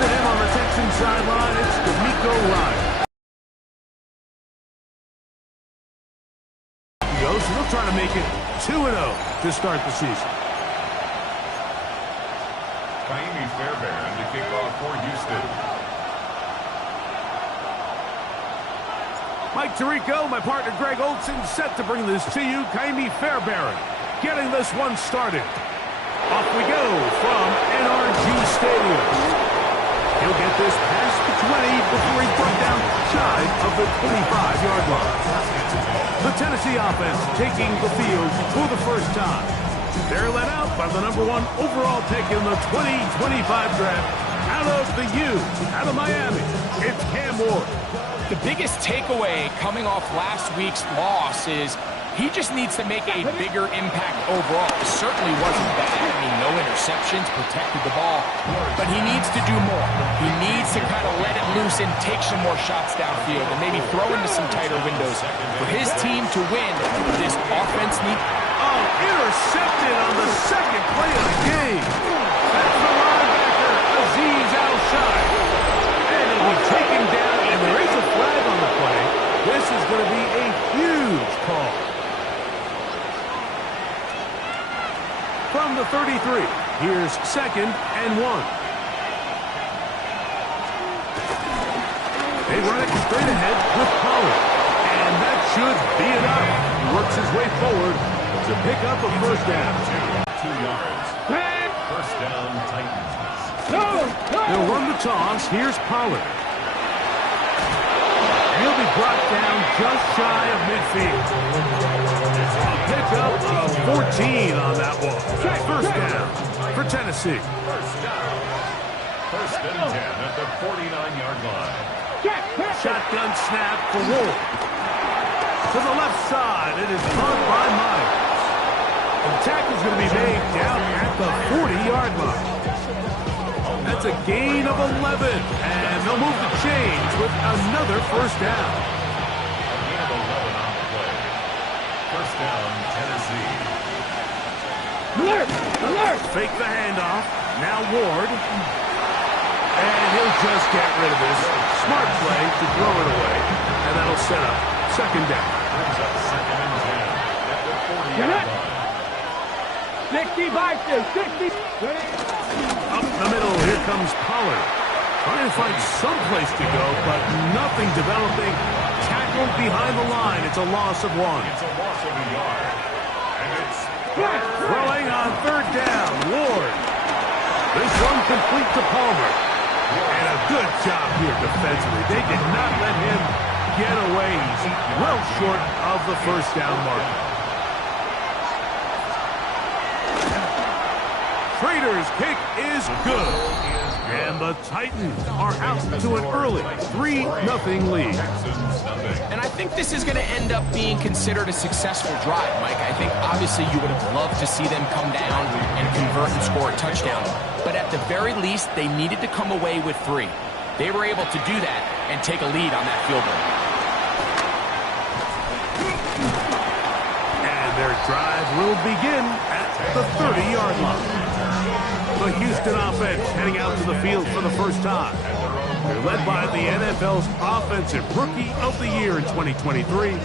Opposite him on the Texans sideline, it's D'Amico Ryan. Goes, and they'll try to make it 2-0 to start the season. Fairbairn to kick off for Houston. Mike Tirico, my partner Greg Olson, set to bring this to you. Fairbairn getting this one started. Off we go from NRG Stadium. He'll get this past the 20 before he's brought down shy of the 25-yard line. The Tennessee offense taking the field for the first time. They're led out by the #1 overall pick in the 2025 draft out of the U, out of Miami. It's Cam Ward. The biggest takeaway coming off last week's loss is he just needs to make a bigger impact overall. It certainly wasn't bad. I mean, no interceptions, protected the ball. But he needs to do more. He needs to kind of let it loose and take some more shots downfield and maybe throw into some tighter windows. For his team to win, this offense needs... Oh, intercepted on the second play of the game. That's the linebacker, Azeez Al-Shai. And it'll be taken down, and there is a flag on the play. This is going to be a huge call. From the 33, here's 2nd and 1. They run it straight ahead with Pollard. And that should be enough. He works his way forward to pick up a first down. 2 yards. First down, Titans. They'll run the toss. Here's Pollard. He'll be brought down just shy of midfield. A pickup of 14 on that one. First down for Tennessee. First and 10 at the 49-yard line. Shotgun snap for Ward. To the left side, it is caught by Myers. The tackle's going to be made down at the 40-yard line. That's a gain of 11, and they'll move the chains with another first down. A gain of 11 on the play. First down, Tennessee. Alert! Fake the handoff. Now Ward. And he'll just get rid of this. Smart play to throw it away, and that'll set up second down. Brings up 2nd and 10 at the 40-yard line. 60. Up the middle, here comes Pollard. Trying to find some place to go, but nothing developing. Tackled behind the line. It's a loss of 1. It's a loss of a yard. And it's throwing on third down. Ward. This one complete to Palmer. And a good job here defensively. They did not let him get away. He's well short of the first down mark. Prater's kick is good. And the Titans are out to an early 3-0 lead. And I think this is going to end up being considered a successful drive, Mike. I think obviously you would have loved to see them come down and convert and score a touchdown. But at the very least, they needed to come away with 3. They were able to do that and take a lead on that field goal. And their drive will begin at the 30-yard line. The Houston offense heading out to the field for the first time. They're led by the NFL's Offensive Rookie of the Year in 2023.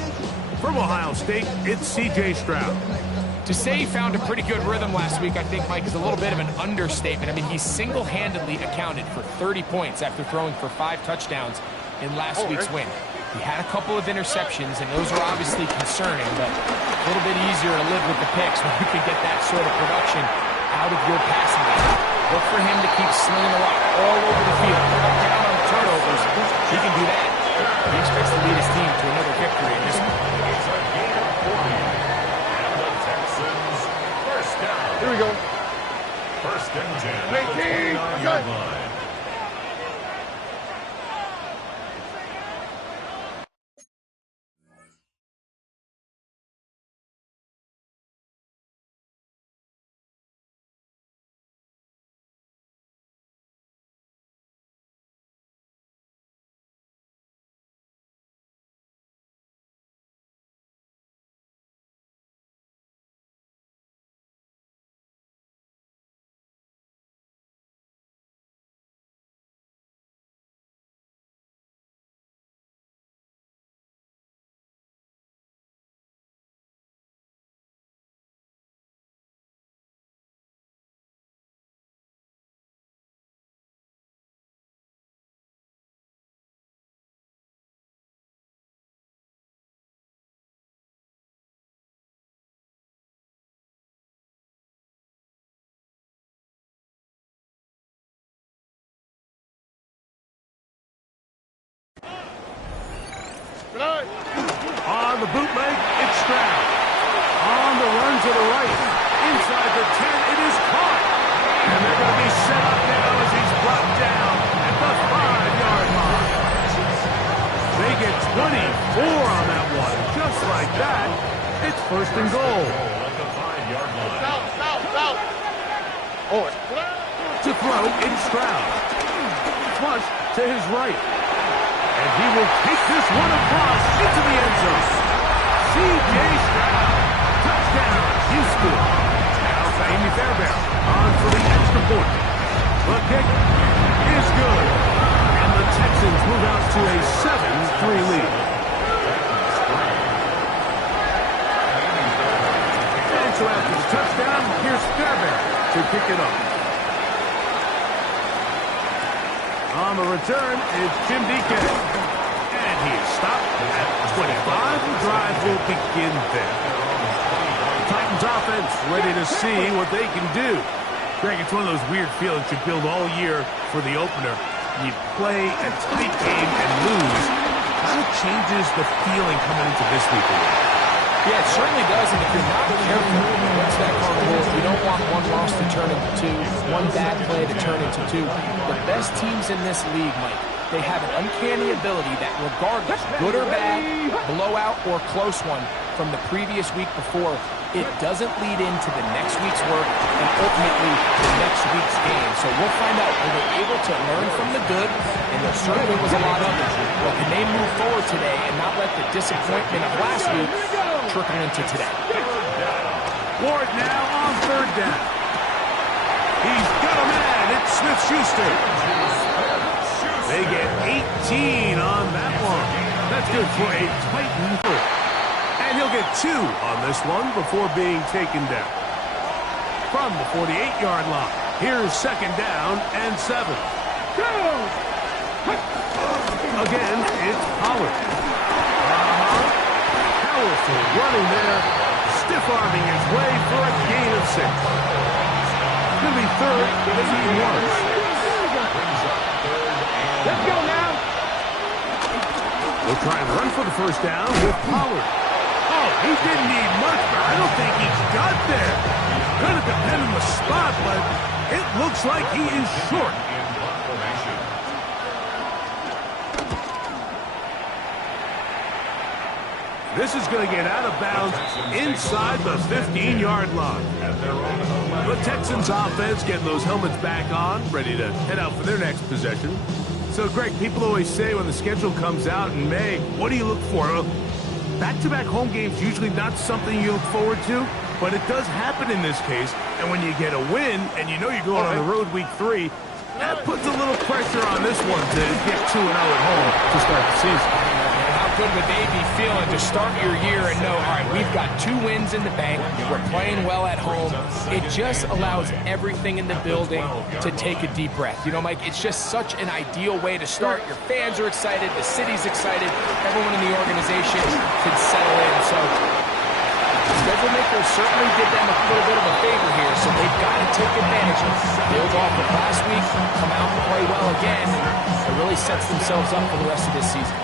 From Ohio State, it's C.J. Stroud. To say he found a pretty good rhythm last week, I think, Mike, is a little bit of an understatement. I mean, he single-handedly accounted for 30 points after throwing for 5 touchdowns in last week's win. He had a couple of interceptions, and those are obviously concerning, but a little bit easier to live with the picks when you can get that sort of production out of your passing game. Look for him to keep slinging the rock all over the field. Cut down on the turnovers. He can do that. He expects to lead his team to another victory in this one. It's a gain of 40. And the Texans first down. Here we go. First and 10 at the 29-yard line. On the bootleg, it's Stroud. On the run to the right. Inside the 10, it is caught. And they're going to be set up now as he's brought down at the 5-yard line. They get 24 on that one. Just like that, it's first and goal. At the 5-yard line. To throw, it's Stroud. Flush to his right. And he will take this one across into the end zone. C.J. Stroud. Touchdown, Houston. Now Amy Fairbairn on for the extra point. The kick is good. And the Texans move out to a 7-3 lead. And so after the touchdown, here's Fairbairn to kick it off. On the return, it's Jim Deacon. And he is stopped at 25. The drive will begin there. Titans offense ready to see what they can do. Greg, it's one of those weird feelings you build all year for the opener. You play a tight game and lose. Kind of changes the feeling coming into this week. Yeah, it certainly does, and if you're not careful, what's that called rule? You don't want one loss to turn into two, one bad play to turn into two. The best teams in this league, Mike, they have an uncanny ability that regardless, good or bad, blowout or close one from the previous week before, it doesn't lead into the next week's work and ultimately the next week's game. So we'll find out, were they able to learn from the good, and there certainly was a lot of it, but can they move forward today and not let the disappointment of last week trickle into today? Ward now on third down. He's got a man. It's Smith-Schuster. They get 18 on that one. That's good for a Titan first. And he'll get 2 on this one before being taken down. From the 48-yard line, here's second down and 7. Again, it's Pollard. Powerful running there, stiff-arming his way for a gain of 6. It's going to be third as he was. Let's go now. We'll try and run for the first down with Pollard. Oh, he didn't need much, but I don't think he got there. Could have depended on the spot, but it looks like he is short. This is going to get out of bounds inside the 15-yard line. The Texans offense getting those helmets back on, ready to head out for their next possession. So, Greg, people always say when the schedule comes out in May, what do you look for? Back-to-back home games usually not something you look forward to, but it does happen in this case. And when you get a win and you know you're going on the road week 3, that puts a little pressure on this one to get 2-0 at home to start the season. Good would they be feeling to start your year and know, all right, we've got 2 wins in the bank, we're playing well at home. It just allows everything in the building to take a deep breath. You know, Mike, it's just such an ideal way to start. Your fans are excited, the city's excited, everyone in the organization can settle in. So schedule makers certainly did them a little bit of a favor here, so they've got to take advantage of it. Build off of last week, come out and play well again. It really sets themselves up for the rest of this season.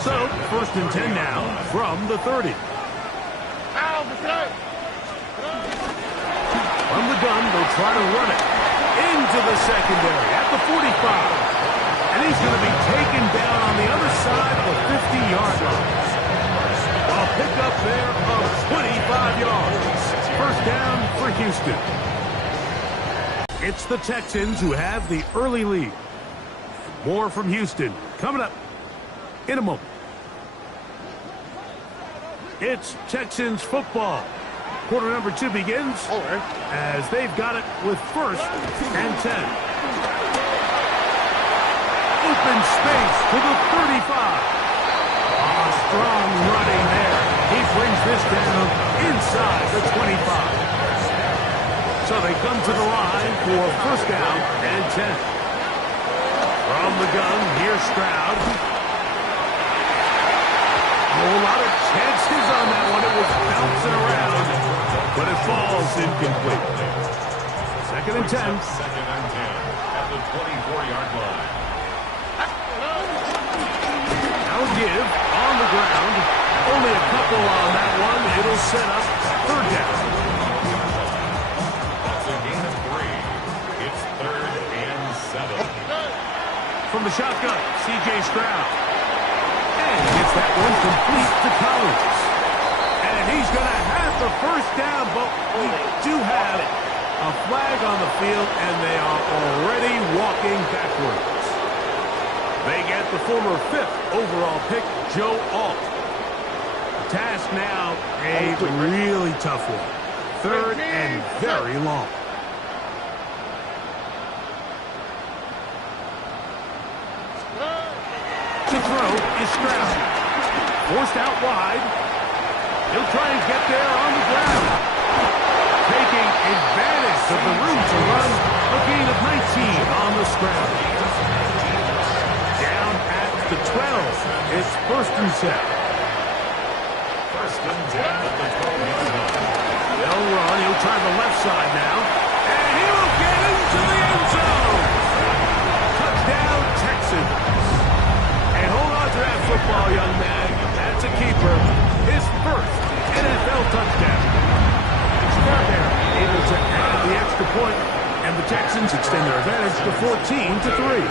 So, first and 10 now from the 30. From the gun, they'll try to run it into the secondary at the 45. And he's going to be taken down on the other side of the 50-yard line. A pickup there of 25 yards. First down for Houston. It's the Texans who have the early lead. More from Houston coming up in a moment. It's Texans football. Quarter number 2 begins as they've got it with first and 10. Open space to the 35. Strong running there. He brings this down inside the 25. So they come to the line for first down and 10. From the gun, here's Stroud. A whole lot of chances on that one. It was bouncing around, but it falls incomplete. Second and 10. Second and 10 at the 24-yard line. Now give ground. Only a couple on that one. It'll set up third down. That's a gain of 3. It's 3rd and 7. From the shotgun, C.J. Stroud. And he gets that one complete to Collins. And he's going to have the first down, but we do have a flag on the field, and they are already walking backwards. They get the former 5th overall pick, Joe Alt. The task now, a really tough one. 3rd and very long. To throw is Stroud. Forced out wide. He'll try and get there on the ground. Taking advantage of the room to run. A gain of 19 on the scramble. Down at the 12. It's 1st and 10. 1st and 10 at the 12-yard line. They'll run. He'll try the left side now. And he will get into the end zone. Touchdown, Texans. And hold on to that football, young man. That's a keeper. His 1st NFL touchdown. Fairbairn able to add the extra point, and the Texans extend their advantage to 14-3.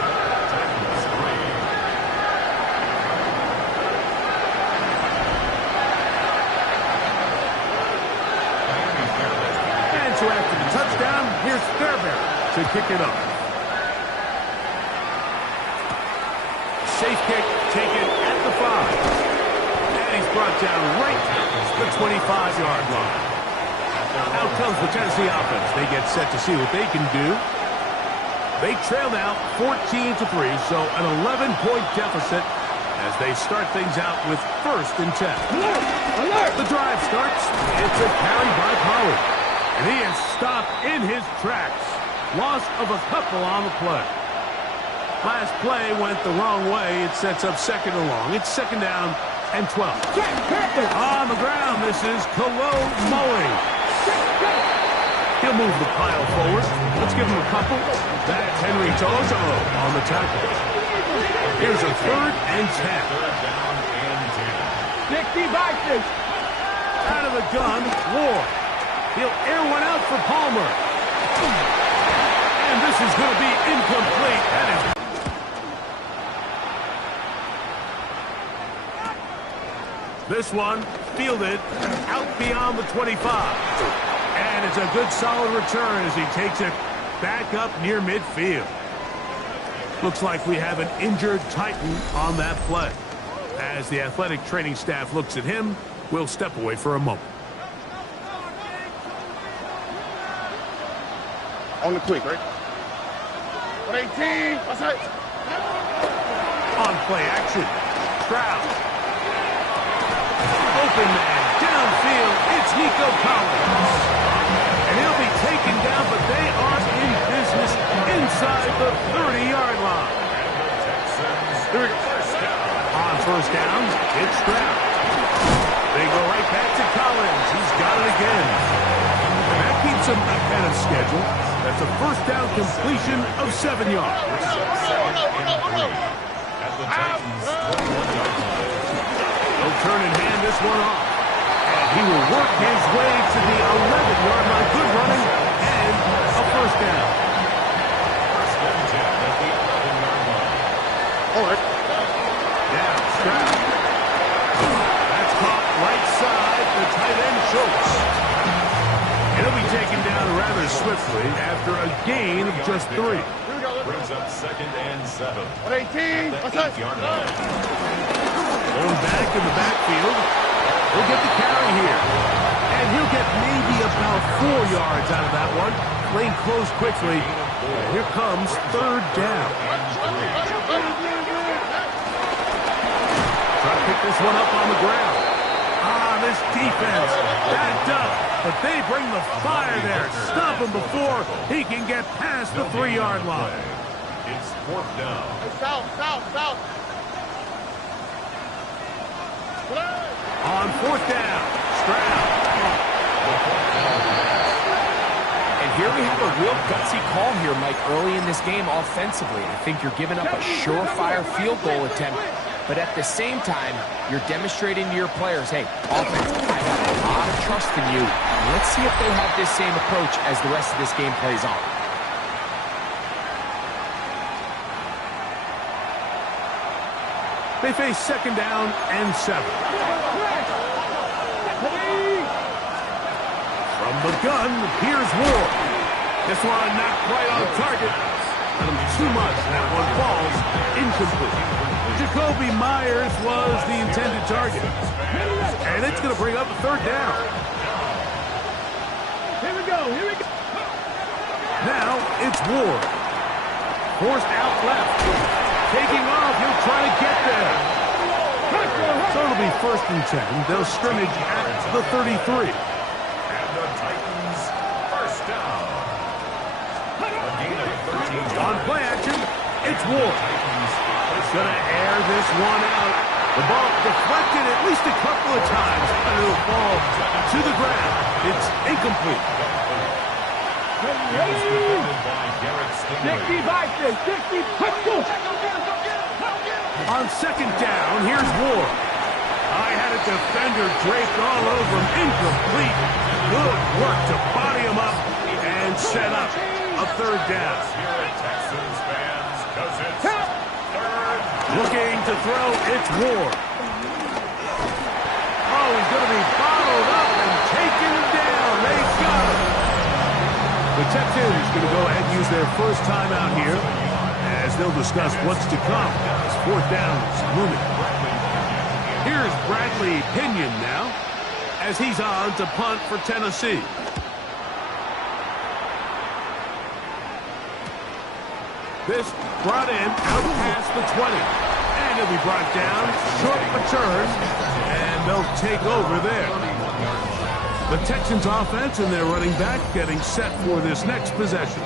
And so after the touchdown, here's Fairbairn to kick it off. Safe kick taken at the 5. And he's brought down right the 25-yard line. Out comes the Tennessee offense. They get set to see what they can do. They trail now 14-3, so an 11-point deficit as they start things out with 1st and 10. The drive starts. It's a carry by Pollard. And he is stopped in his tracks. Loss of a couple on the play. Last play went the wrong way. It sets up 2nd and long. It's 2nd down and 12. On the ground, this is Khalil Mully. He'll move the pile forward. Let's give him a couple. That's Henry Tozo on the tackle. Here's a 3rd and 10. 3rd down and 10. Out of the gun, Ward. He'll air one out for Palmer. And this is going to be incomplete. That is this one fielded out beyond the 25. And it's a good solid return as he takes it back up near midfield. Looks like we have an injured Titan on that play. As the athletic training staff looks at him, we'll step away for a moment. On the quick, right? 118. What's that? On play action. Stroud. Open man. Downfield. It's Nico Collins. And he'll be taken down, but they are in business inside the 30-yard line. On 1st down, it's Stroud. They go right back to Collins. He's got it again. And that keeps him ahead of schedule. That's a 1st down completion of 7 yards. At the Titans' 21-yard line. They'll turn and hand this one off. And he will work his way to the 11-yard line. Good running and a 1st down. 1st and 10 at the 11-yard line. All right. Down, Stroud. That's caught right side. The tight end Schultz. He'll be taken down rather swiftly after a gain of just 3. Brings up 2nd and 7. 118. What's that? 8-yard line. Going back in the backfield. He'll get the carry here. And he'll get maybe about 4 yards out of that one. Playing close quickly. And here comes 3rd down. Try to pick this one up on the ground. This defense backed up. But they bring the fire there. Stop him before he can get past the 3-yard line. It's 4th down. South. On 4th down, Stroud. And here we have a real gutsy call here, Mike, early in this game offensively. I think you're giving up a surefire field goal attempt. but at the same time, you're demonstrating to your players, hey, offense, I have a lot of trust in you. Let's see if they have this same approach as the rest of this game plays on. They face second down and 7. From the gun, here's Ward. This one not quite on target. Got him too much, and that one falls incomplete. Jacoby Myers was the intended target. And it's going to bring up a third down. Here we go. Now it's Ward. Forced out left. Taking off, he'll try to get there. So it'll be 1st and 10. They'll scrimmage at the 33. And the Titans, first down. A gain of 13 On yards. play action, it's Ward. He's going to air this one out. The ball deflected at least a couple of times, and it'll fall to the ground. It's incomplete. He was defended by Garrett Stingley. On second down, here's Ward. I had a defender draped all over him. Incomplete. Good work to body him up and set up a third down. Here at Texans fans, because it's third. Looking to throw, it's Ward. Oh, he's going to be bottled up and taken down. They got him. The Texans going to go ahead and use their first timeout here as they'll discuss what's to come. As 4th down is looming. Here's Bradley Pinion now as he's on to punt for Tennessee. This brought in out past the 20. And he'll be brought down, short return, and they'll take over there. The Texans offense and their running back getting set for this next possession.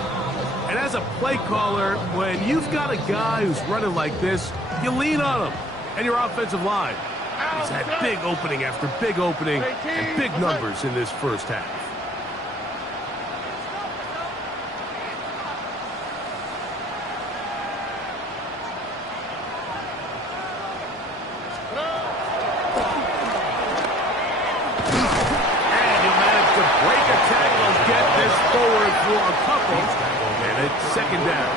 And as a play caller, when you've got a guy who's running like this, you lean on him and your offensive line. He's had big opening after big opening and big numbers in this first half. And he'll manage to break a tackle, get this forward for a couple, and it's second down.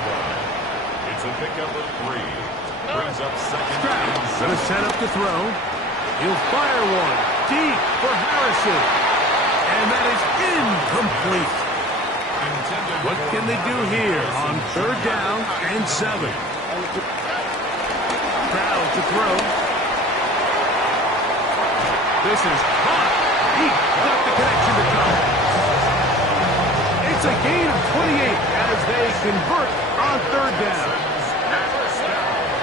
It's a pickup of 3. Brings up second Stroud down. going to set up to throw. He'll fire one deep for Harrison. And that is incomplete. What can they do here on 3rd down and 7? Stroud to throw. This is hot. He got the connection to come. It's a gain of 28 as they convert on 3rd down.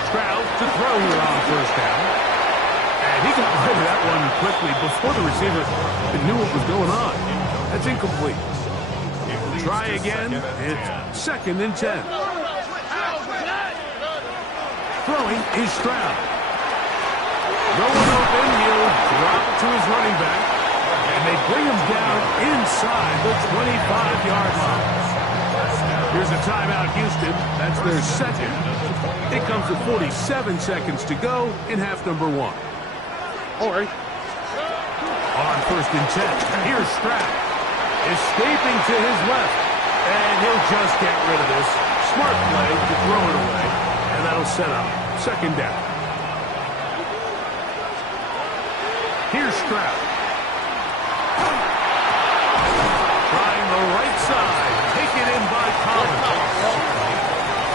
Stroud to throw here on 1st down. And he got rid of that one quickly before the receiver knew what was going on. That's incomplete. Try again. It's 2nd and 10. Throwing is Stroud. No one open. He'll drop it to his running back. And they bring him down inside the 25-yard line. Here's a timeout, Houston. That's their second. It comes with 47 seconds to go in half number 1. All right. On 1st and 10, here's Stroud. Escaping to his left. And he'll just get rid of this. Smart play to throw it away. And that'll set up 2nd down. Here's Stroud. Trying the right side. Taken in by Collins.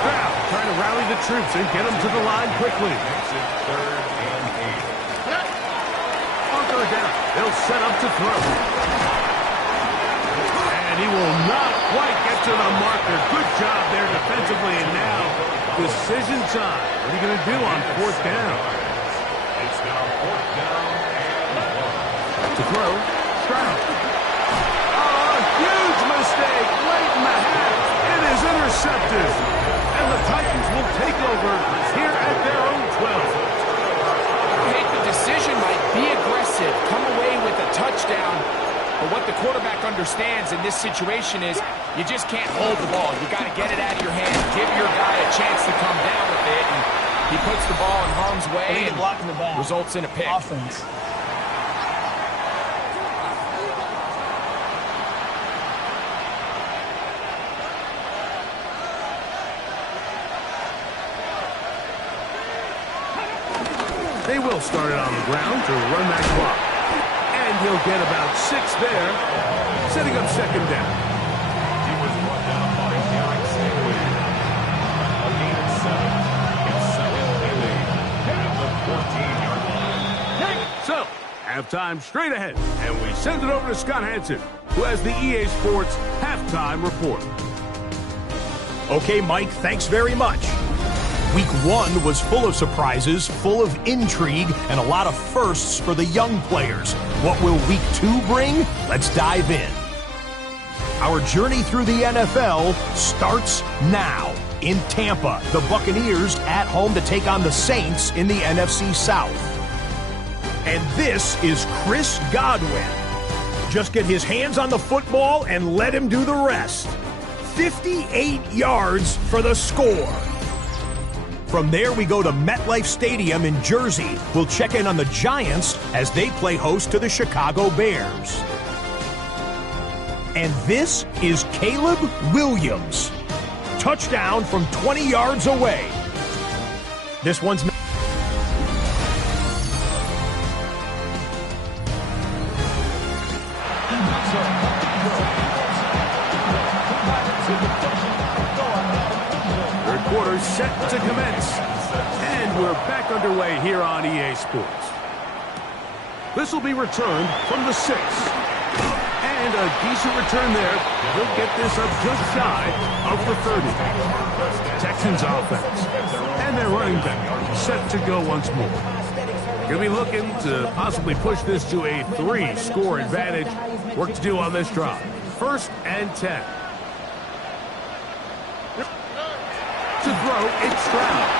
Stroud trying to rally the troops and get them to the line quickly. Makes it 3rd and 8. On 3rd down, they'll set up to throw. And he will not quite get to the marker. Good job there defensively. And now, decision time. What are you going to do on 4th down? It's now 4th down and 1. To throw, Stroud. Oh, a huge mistake late in the half. It is intercepted. And the Titans will take over here at their own 12. Make the decision, Mike. Be aggressive. Come away with a touchdown. But what the quarterback understands in this situation is you just can't hold the ball. You got to get it out of your hand. Give your guy a chance to come down with it. And He puts the ball in harm's way and blocking the back. results in a pick. Offense. They will start it on the ground to run that clock. And he'll get about 6 there, setting up second down. He was brought down by Derek Stingley. A gain of 7. It's second and 8 at the 14-yard line. So, halftime straight ahead. And we send it over to Scott Hansen, who has the EA Sports halftime report. Okay, Mike, thanks very much. Week 1 was full of surprises, full of intrigue, and a lot of firsts for the young players. What will Week 2 bring? Let's dive in. Our journey through the NFL starts now. In Tampa, the Buccaneers at home to take on the Saints in the NFC South. And this is Chris Godwin. Just get his hands on the football and let him do the rest. 58 yards for the score. From there, we go to MetLife Stadium in Jersey. We'll check in on the Giants as they play host to the Chicago Bears. And this is Caleb Williams. Touchdown from 20 yards away. This one's Quarter set to commence. And we're back underway here on EA Sports. This will be returned from the 6. And a decent return there. He'll get this up just shy of the 30. Texans offense. And their running back set to go once more. Going to be looking to possibly push this to a 3-score advantage. Work to do on this drive. 1st and 10. To throw, it's Stroud.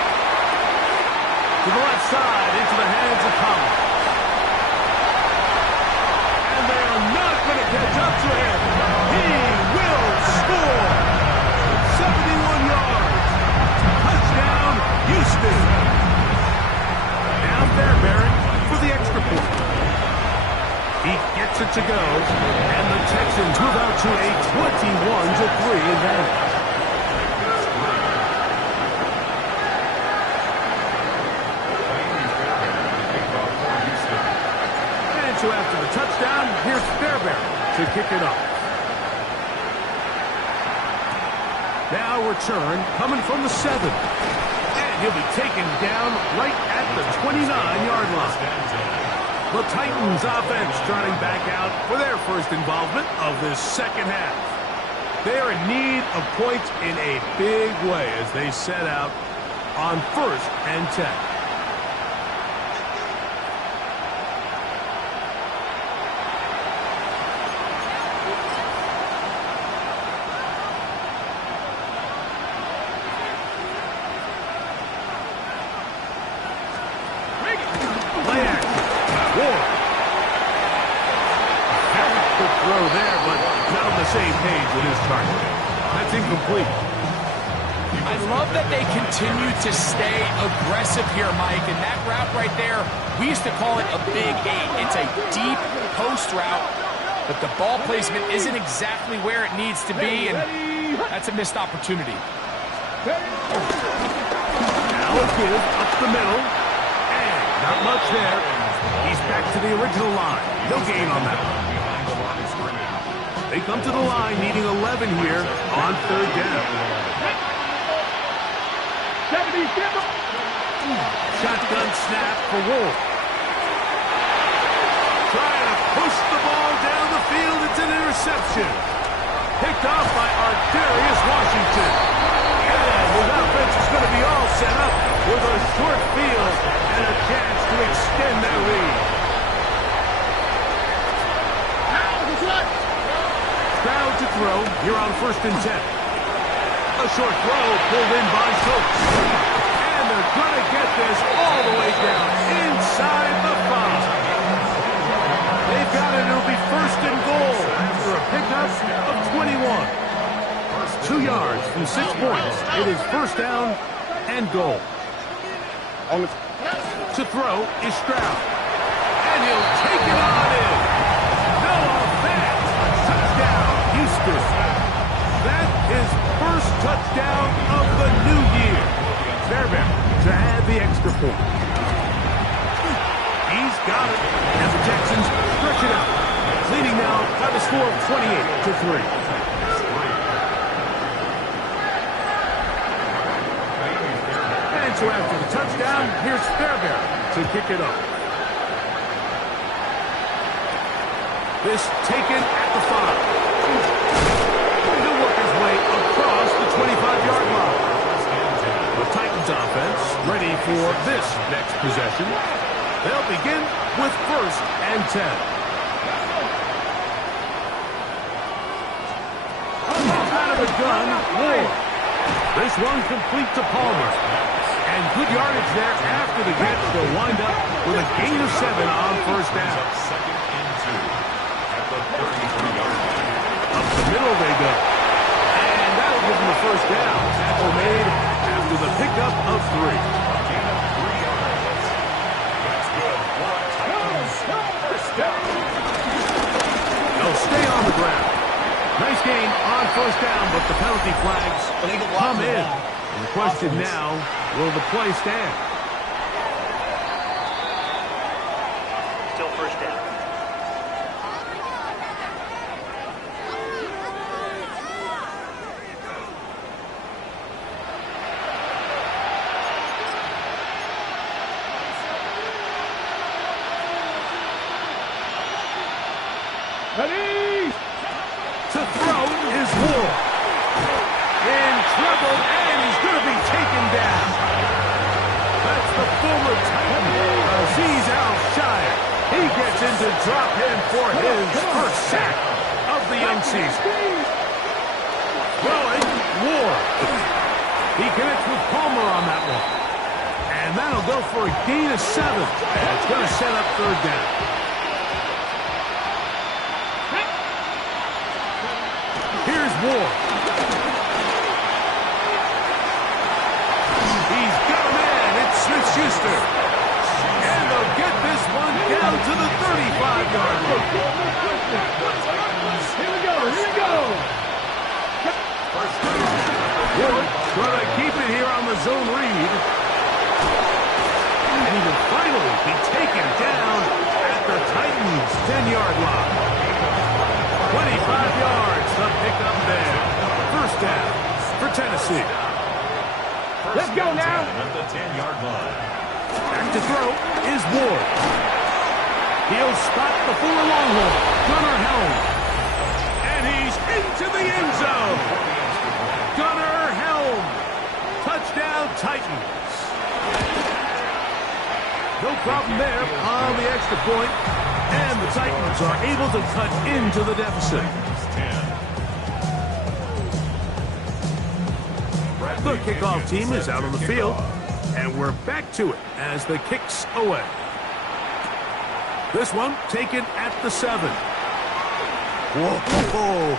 To the left side, into the hands of Collins. And they are not going to catch up to him. He will score. 71 yards. Touchdown, Houston. Now Fairbairn for the extra point. He gets it to go. And the Texans move out to a 21-3 advantage. So after the touchdown, here's Fairbairn to kick it off. Now return coming from the 7. And he'll be taken down right at the 29-yard line. The Titans offense starting back out for their first involvement of this second half. They are in need of points in a big way as they set out on 1st and 10. Same page with his target. That's incomplete. I love that they continue to stay aggressive here, Mike. And that route right there, we used to call it a big 8. It's a deep post route, but the ball placement isn't exactly where it needs to be, and that's a missed opportunity. Now a give up the middle, and not much there. He's back to the original line. No gain on that one. They come to the line needing 11 here on 3rd down. Shotgun snap for Wolf. Trying to push the ball down the field. It's an interception. Picked off by Arterius Washington. And his offense is going to be all set up with a short field and a chance to extend their lead. Stroud to throw here on 1st and 10. A short throw pulled in by Schultz. And they're going to get this all the way down inside the 5. They've got it. It'll be 1st and goal after a pickup of 21. 2 yards from 6 points. It is 1st down and goal. On the To throw is Stroud. And he'll take it on in. Noah Fant. Touchdown, Houston. That is first touchdown of the new year. Fairbairn to add the extra point. He's got it. And the Texans stretch it out. Leading now by the score of 28-3. So after the touchdown, here's Fairbairn to kick it up. This taken at the 5. He'll work his way across the 25-yard line. The Titans offense ready for this next possession. They'll begin with 1st and 10. Out of the gun, Ward. This one complete to Palmer. And good yardage there after the catch. They'll wind up with a gain of 7 on 1st down. 2nd and 2 at the 33-yard line. Up the middle they go. And that'll give them the 1st down. Tackle made after the pickup of 3. A gain of 3 yards. That's good for a Titans 1st down. They'll stay on the ground. Nice gain on 1st down, but the penalty flags come in. And the question now, will the play stand? Still 1st down. Ready? To throw is Ward. In trouble, and he's going to be taken down. That's the former Titan, Aziz Al-Shire. He gets into drop him for his 1st sack of the young season. Throwing, Ward. He connects with Palmer on that one. And that'll go for a gain of 7. And it's going to set up 3rd down. Here's Ward. He's got a man. It's Smith-Schuster. And they'll get this one down to the 35-yard line. Here we go. Ward going to keep it here on the zone read. And he will finally be taken down at the Titans' 10-yard line. 25 yards, the pickup there. 1st down for Tennessee. Let's go now. At the 10-yard line. Back to throw is Ward. He'll spot the Fuller Longhorn, Gunnar Helm. And he's into the end zone. Gunnar Helm. Touchdown, Titans. No problem there on the extra point. And the Titans are able to cut into the deficit. The kickoff team is out on the field, and we're back to it as the kicks away. This one taken at the 7. Whoa.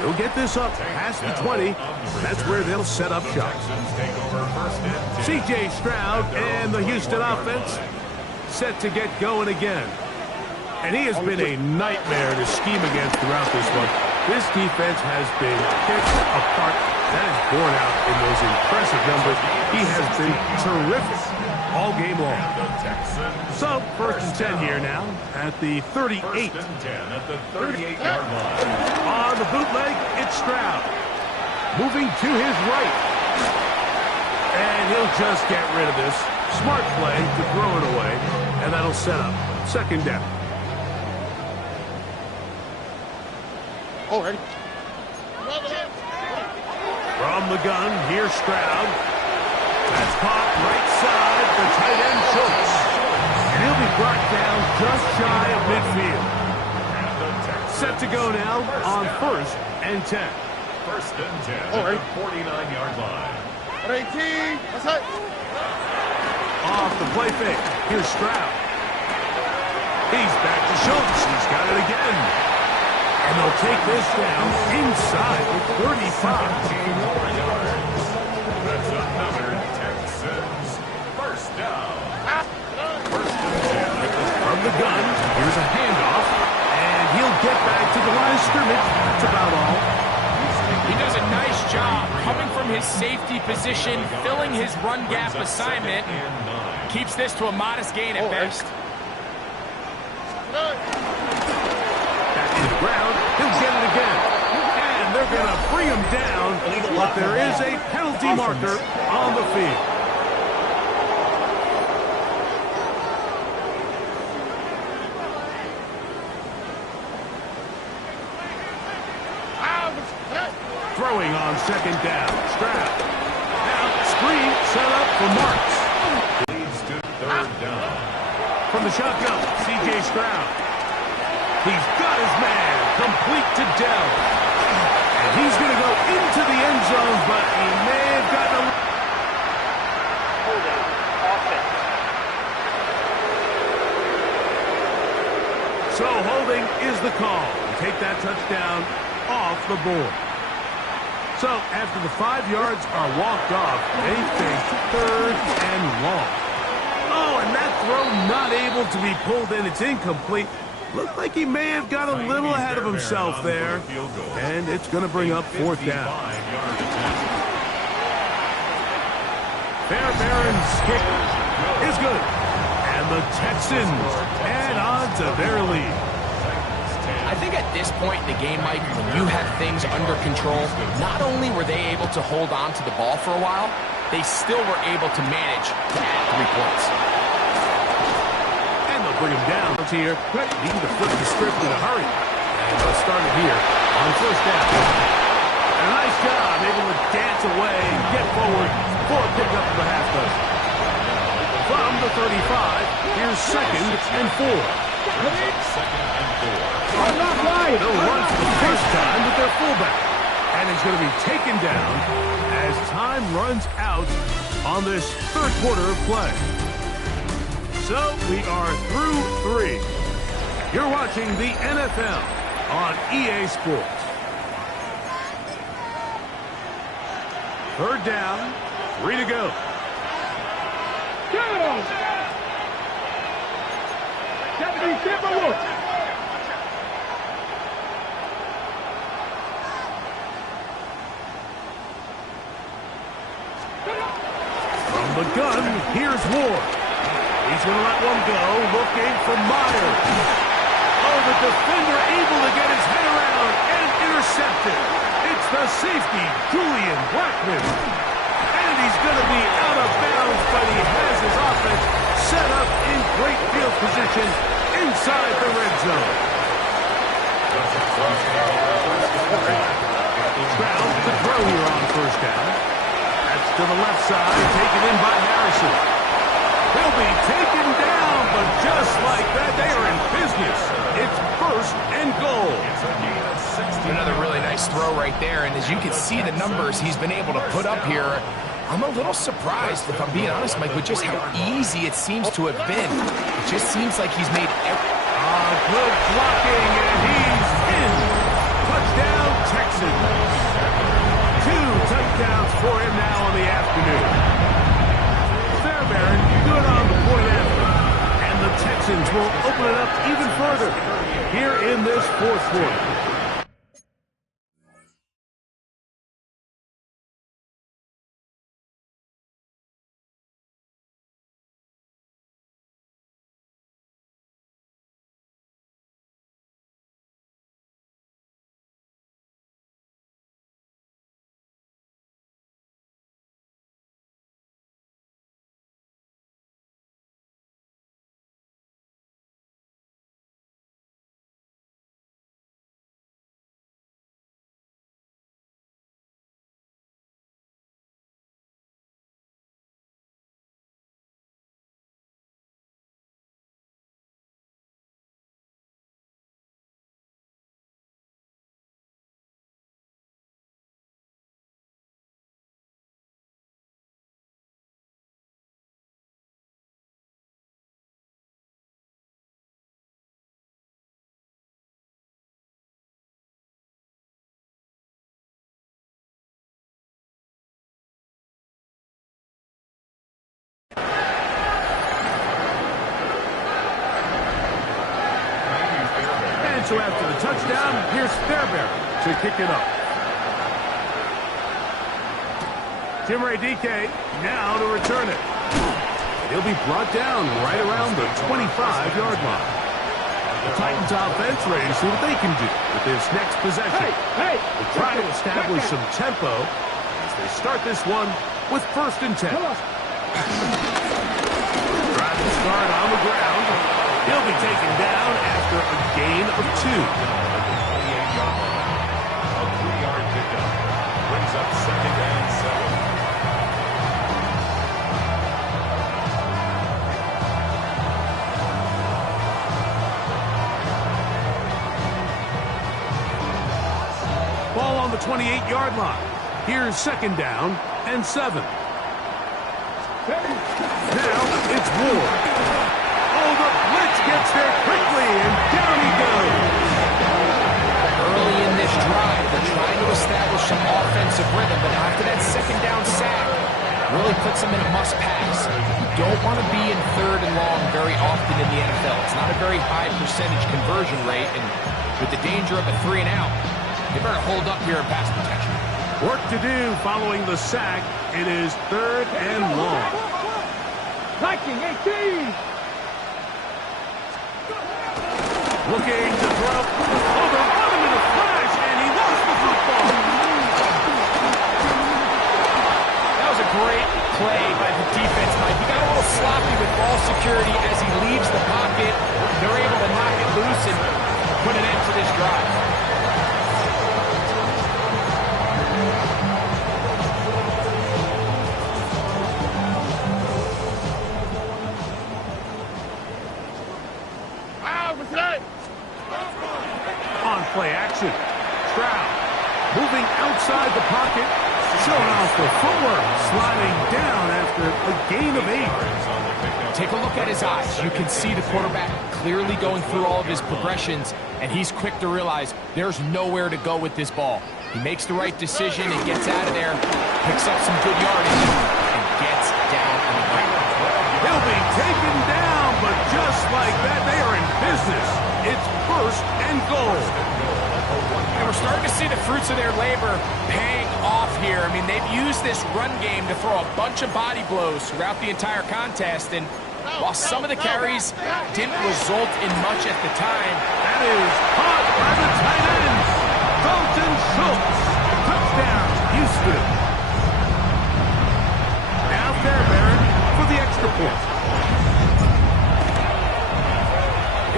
They'll get this up past the 20. That's where they'll set up shop. C.J. Stroud and the Houston offense set to get going again. And he has been a nightmare to scheme against throughout this one. This defense has been picked apart. That is borne out in those impressive numbers. He has been terrific all game long. So, 1st and 10 here now at the 38. 1st and 10 at the 38-yard line. On the bootleg, it's Stroud. Moving to his right. And he'll just get rid of this. Smart play to throw it away. And that'll set up 2nd down. Already. From the gun, here's Stroud. That's caught right side for tight end Schultz. And he'll be brought down just shy of midfield. Set to go now on 1st and 10. 1st and 10 Alright. at the 49-yard line. 18. That's it. Off the play fake. Here's Stroud. He's back to Schultz. He's got it again. And they'll take this down inside the 35. That's another Texans 1st down. From the gun, here's a handoff, and he'll get back to the line of scrimmage. That's about all. He does a nice job coming from his safety position, filling his run gap assignment, and keeps this to a modest gain at best. Back to the ground, he'll get it again. And they're going to bring him down, but there is a penalty marker on the field. Throwing on second down. Stroud. Now, screen set up for Marks. Leads to third down. From the shotgun, C.J. Stroud. He's got his man complete to Dell. And he's going to go into the end zone, but he may have gotten a... Holding. Offense. So holding is the call. Take that touchdown off the board. So after the 5 yards are walked off, they face third and long. Oh, and that throw not able to be pulled in. It's incomplete. Looked like he may have got a little ahead of himself there. And it's going to bring up fourth down. Fairbairn's kick is good. And the Texans add on to their lead. I think at this point in the game, Mike, when you have things under control, not only were they able to hold on to the ball for a while, they still were able to manage to add 3 points. And they'll bring him down here, needing to flip the script in a hurry. And they'll start it here on first down. And a nice job, able to dance away and get forward for a pickup of the half dozen. From the 35, here's second and 4. Second and 4. They'll run for the first time with their fullback. And he's going to be taken down as time runs out on this third quarter of play. So we are through 3. You're watching the NFL on EA Sports. Third down, 3 to go. From the gun, here's Ward. He's going to let one go, looking for Myers. Oh, the defender able to get his head around and intercepted. It's the safety, Julian Blackman. And he's going to be out of bounds, but he has his offense set up in great field position inside the red zone. Stroud to throw here on first down. That's to the left side, taken in by Harrison. He'll be taken down, but just like that, they are in business. It's first and goal. Another really nice throw right there, and as you can see the numbers he's been able to put up here, I'm a little surprised, if I'm being honest, Mike, with just how easy it seems to have been. It just seems like he's made good blocking, and he's in. Touchdown, Texans. 2 touchdowns for him now on the afternoon. Fairbairn good on the point after. And the Texans will open it up even further here in this fourth quarter. And so after the touchdown, here's Fairbairn to kick it up. Jim Ray DK now to return it. He'll be brought down right around the 25-yard line. The Titans offense ready to see what they can do with this next possession. They're trying to establish some tempo as they start this one with 1st and 10. Trying to start on the ground. He'll be taken down after a gain of 2. A 3-yard pickup brings up 2nd and 7. Ball on the 28-yard line. Here's 2nd down and 7. Now it's Ward. Oh, the blitz gets there quickly, and down he goes. Early in this drive, they're trying to establish some offensive rhythm, but after that 2nd down sack, really puts them in a must-pass. You don't want to be in 3rd and long very often in the NFL. It's not a very high percentage conversion rate, and with the danger of a 3-and-out, they better hold up here in pass protection. Work to do following the sack. It is 3rd and long. Viking 18. Looking to throw. Oh, they'll run him in a flash, and he lost the football. That was a great play by the defense, Mike. He got a little sloppy with ball security as he leaves the pocket. They're able to knock it loose and put an end to this drive. Play action. Stroud moving outside the pocket, showing off the footwork, sliding down after a gain of 8. Take a look at his eyes. You can see the quarterback clearly going through all of his progressions, and he's quick to realize there's nowhere to go with this ball. He makes the right decision and gets out of there, picks up some good yardage, and gets down on the ground. He'll be taken down, but just like that, they are in business. It's 1st and goal. And we're starting to see the fruits of their labor paying off here. I mean, they've used this run game to throw a bunch of body blows throughout the entire contest, and while some of the carries didn't result in much at the time. That is caught by the tight ends. Dalton Schultz. Touchdown, Houston. Now Fairbairn for the extra point.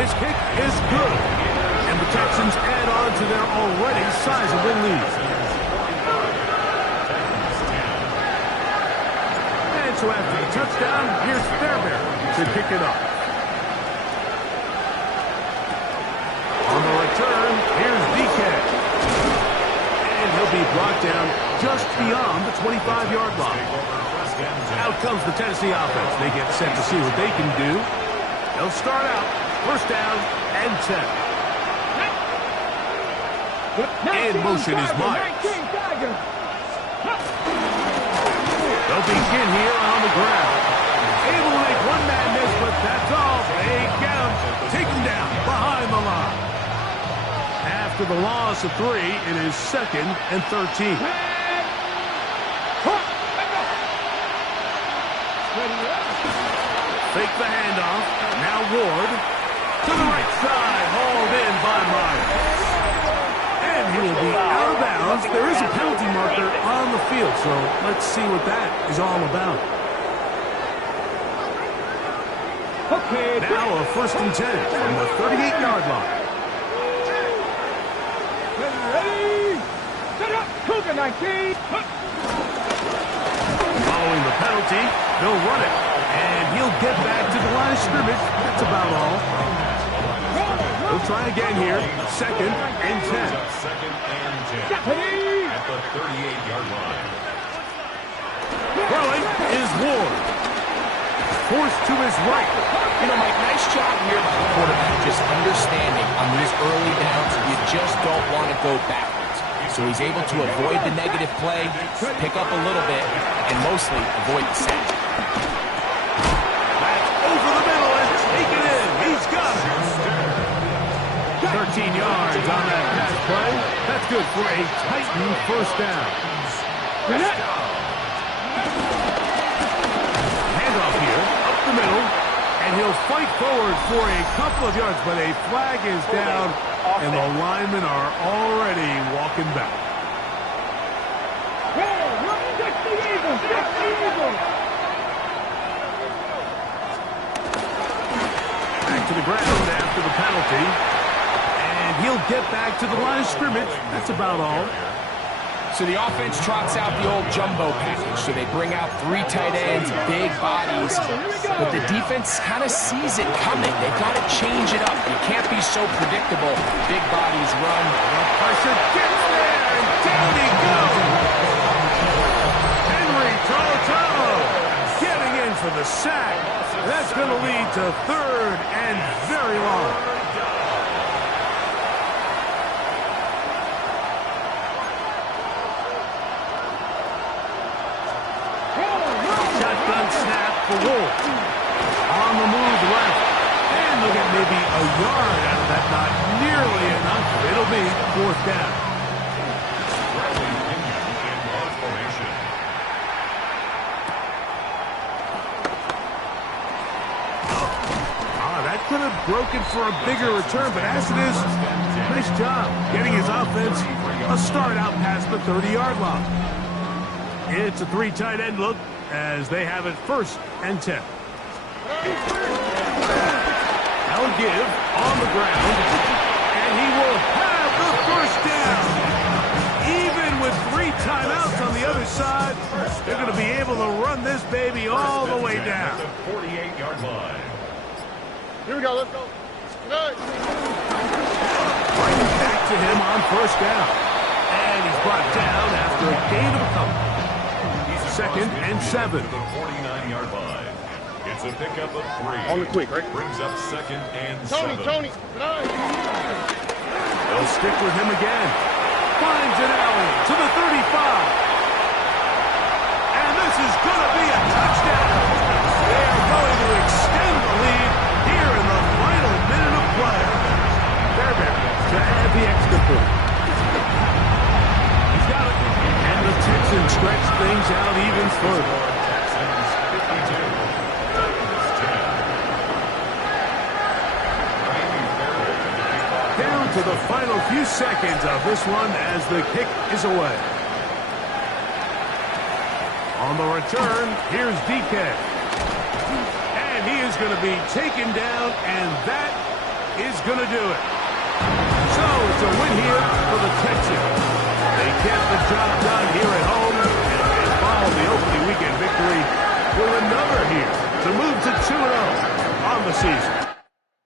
His kick is good. And the Texans add on to their already sizable lead. And so after the touchdown, here's Fairbairn to kick it up. On the return, here's DK. And he'll be brought down just beyond the 25-yard line. Out comes the Tennessee offense. They get set to see what they can do. They'll start out 1st down and 10. In motion is Myers. They'll begin here on the ground. Able to make one man miss, but that's all. They get him. Take him down behind the line. After the loss of 3, it is 2nd and 13. Fake the handoff. Now Ward to the right side. Hauled in by Myers. And he will be out of bounds. There is a penalty marker on the field, so let's see what that is all about. Okay. Now a 1st and 10 from the 38-yard line. Ready? Set up. Cougar 19. Following the penalty, they'll run it. And he'll get back to the line of scrimmage. That's about all. We'll try again here. 2nd and 10. 2nd and 10 at the 38-yard line. Throwing is Ward. Forced to his right. You know, Mike, nice job here by the quarterback, just understanding on these early downs, you just don't want to go backwards. So he's able to avoid the negative play, pick up a little bit, and mostly avoid the sack. That's over the middle and take it in. He's got it. 13 yards on that pass play. That's good for a Titan first down. Handoff here, up the middle, and he'll fight forward for a couple of yards, but a flag is down, and the linemen are already walking back. Back to the ground after the penalty. And he'll get back to the line of scrimmage. That's about all. So the offense trots out the old jumbo package. So they bring out 3 tight ends, big bodies. But the defense kind of sees it coming. They've got to change it up. You can't be so predictable. Big bodies run. The pressure gets there, and down he goes. Henry Toto getting in for the sack. That's going to lead to 3rd and very long. Shotgun snap for Wolf. On the move left. And they'll get maybe a yard out of that. Not nearly enough. It'll be 4th down. That could have broken for a bigger return, but as it is, nice job getting his offense a start out past the 30-yard line. It's a 3 tight end look as they have it 1st and 10. Now give on the ground, and he will have the 1st down. Even with 3 timeouts on the other side, they're going to be able to run this baby all the way down. 48-yard line. Here we go, let's go. Right back to him on 1st down. And he's brought down after a gain of a couple. 2nd and 7. The 49-yard line. It's a pickup of 3. On the quick, right? Brings up 2nd and 7. Tony. They'll stick with him again. Finds an alley to the 35. And this is going to be a touchdown. They are going to extend the lead here in the final minute of play. Fairbairn to add the extra point. He's got it. And the Texans stretch things out even further. Texans 52. Down to the final few seconds of this one as the kick is away. On the return, here's DK. And he is going to be taken down, and that is going to do it. So it's a win here for the Texans. They get the job done here at home, and they follow the opening weekend victory with another here to move to 2-0 on the season.